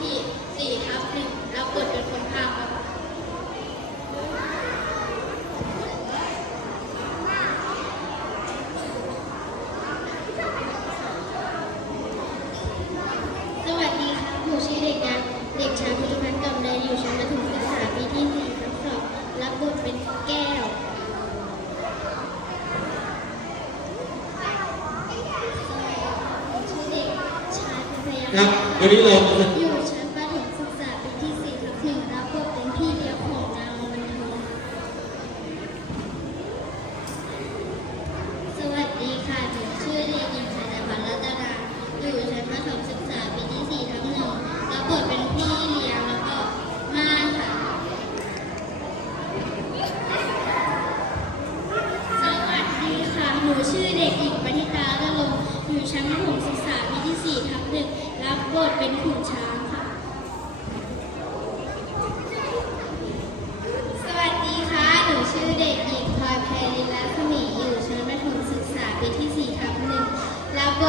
ที่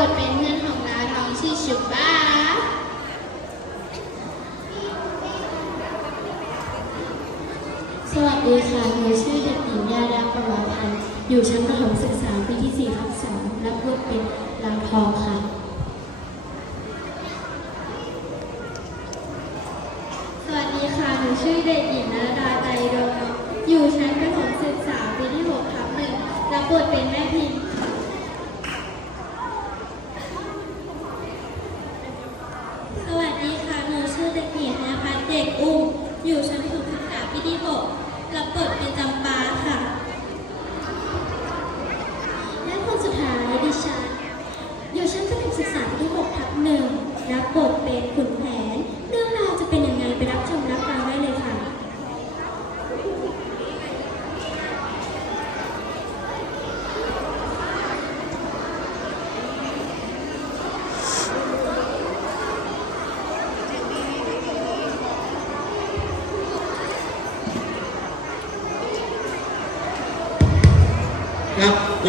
ดเป็นเพื่อนของเราท้องชื่อชุสวัสดีค่ะหนูชื่อเด็กหญิงยาดาประวัพันธ์อยู่ชั้นประถมศึกษาปีที่4ทับ2รับบทเป็นลางทองค่ะ สวัสดีค่ะหนูชื่อเด็กหญิงนาดาใจดวงอยู่ชั้นประถมศึกษาปีที่6ทับ1รับบทเป็นแม่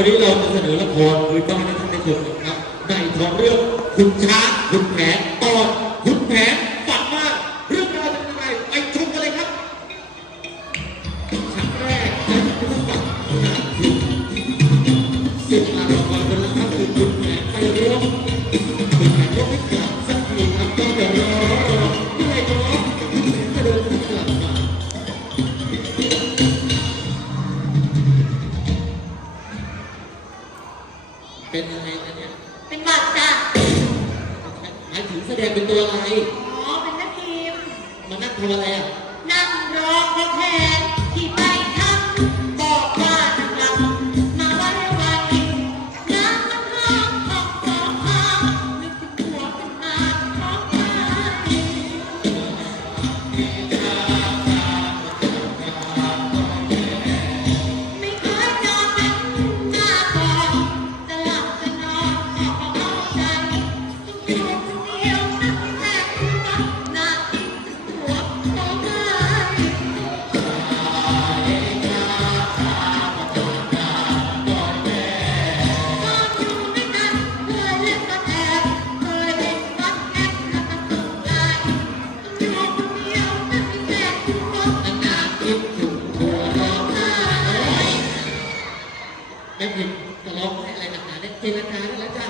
วันนี้เราจะเสนอละครหรือบ้านให้ท่านได้ชมนะครับในของเรื่องคุณช้าคุณแผน ได้เงินตลอดอะไรหนักหนาได้เจรจาได้แล้วจ้า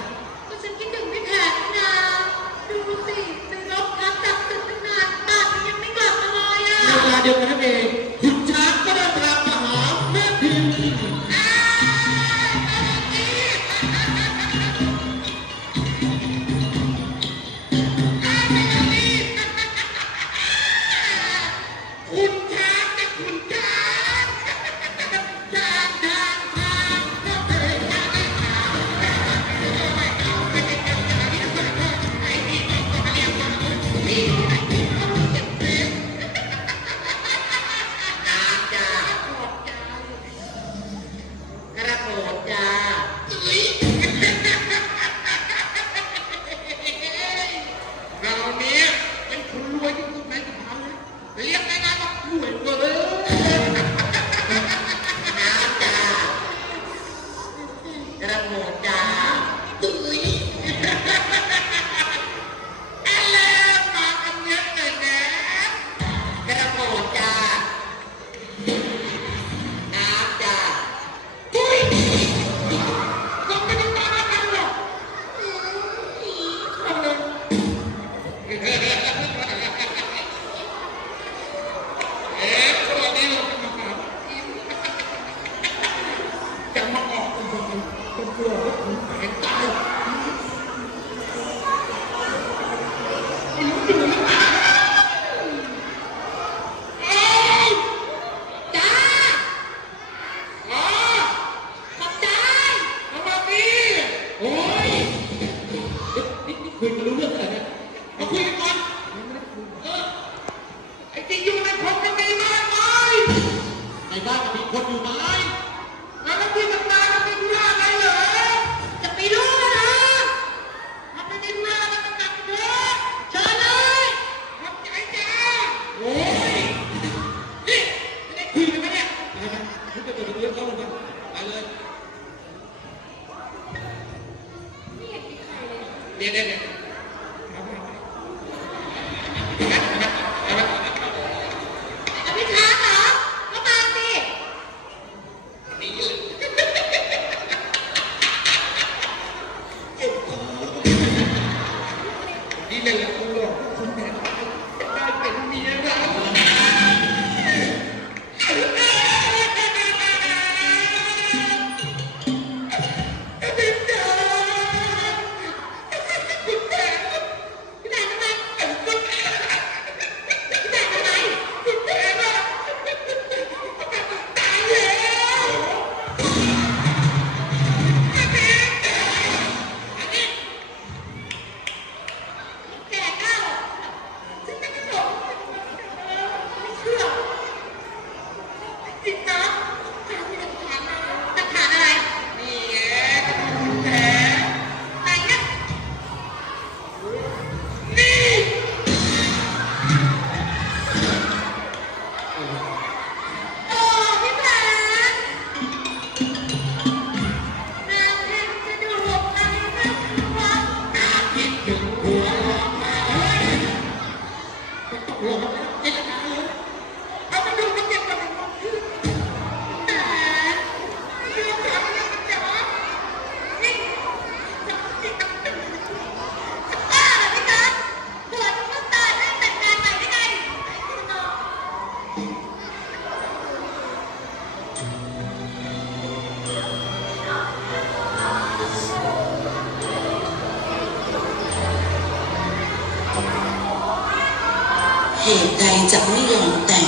จะไม่ยอมแต่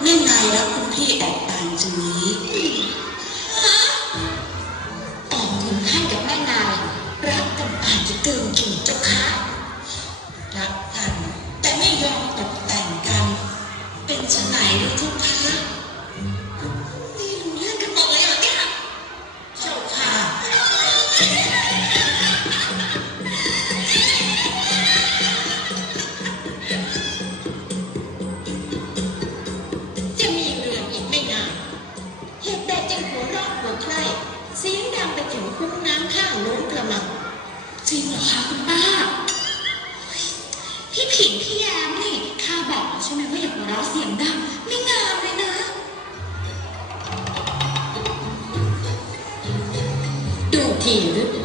เรื่องนายรักคุณพี่แอบตามจุนี้แต่คุณให้กับแม่นายรักกันอาจจะเกินกิ่เจ้าคะรักกัน แต่ไม่ยอมตกแต่งกัน เป็นฉนาหรู้ทุก tid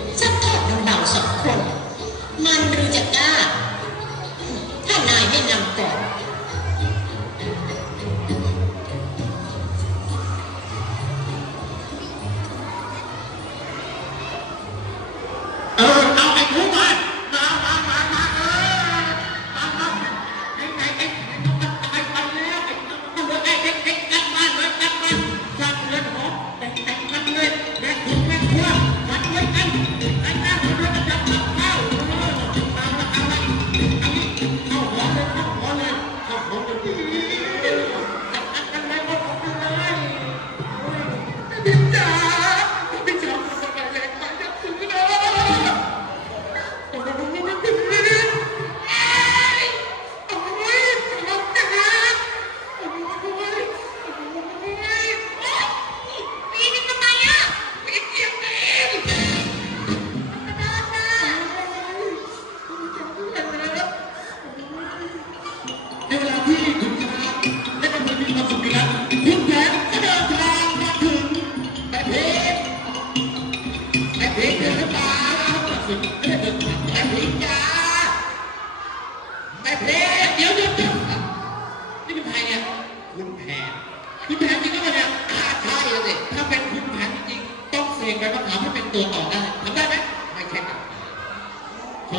จ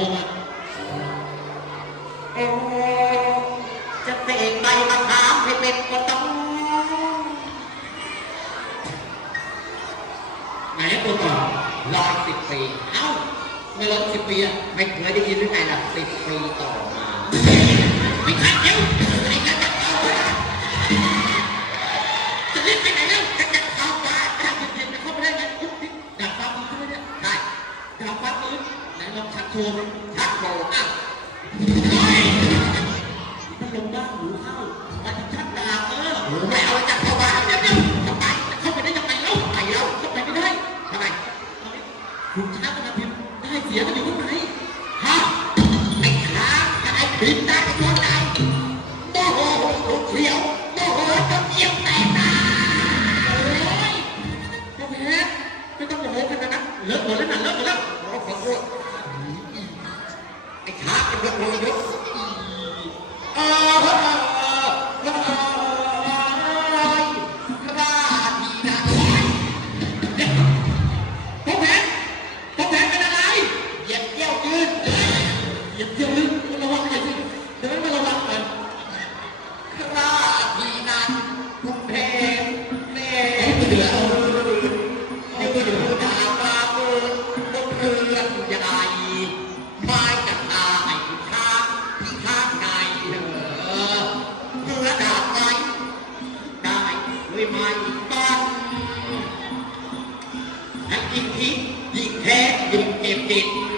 ะเตะไปมาถามให้เป็นก็ต้องไหนตัวต่อรอสิบปี เอ้า ไม่รอสิบปีอะ ไม่เคยได้ยินหรือไงล่ะสิบปีต่อมา ไม่ใช่เดี๋ ยิ่